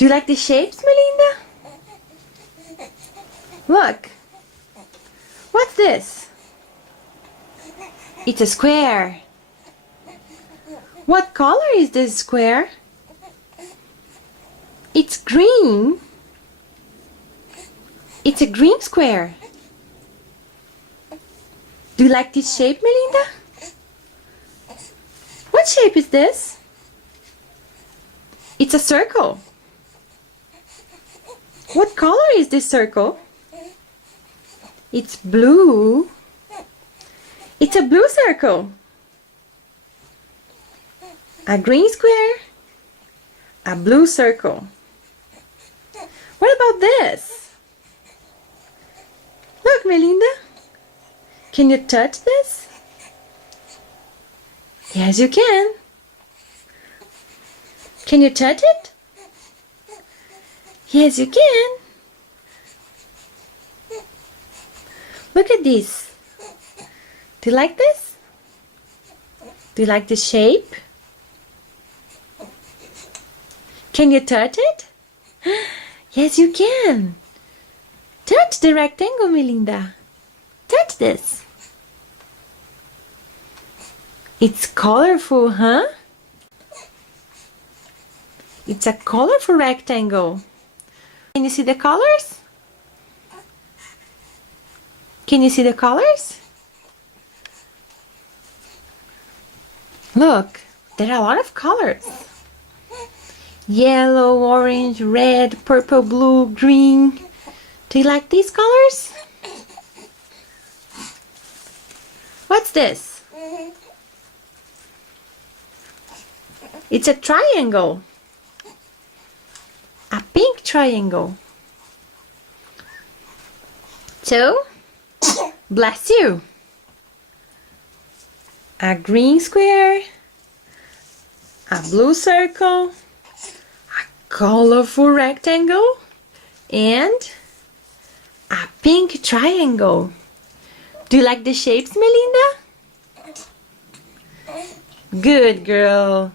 Do you like the shapes, Melinda? Look. What's this? It's a square. What color is this square? It's green. It's a green square. Do you like this shape, Melinda? What shape is this? It's a circle. What color is this circle? It's blue. It's a blue circle. A green square. A blue circle. What about this? Look, Melinda. Can you touch this? Yes, you can. Can you touch it? Yes, you can. Look at this. Do you like this? Do you like the shape? Can you touch it? Yes, you can. Touch the rectangle, Melinda. Touch this. It's colorful, huh? It's a colorful rectangle. Can you see the colors? Can you see the colors? Look, there are a lot of colors. Yellow, orange, red, purple, blue, green. Do you like these colors? What's this? It's a triangle. A pink triangle. So, bless you. A green square. A blue circle. A colorful rectangle. And a pink triangle. Do you like the shapes, Melinda? Good girl.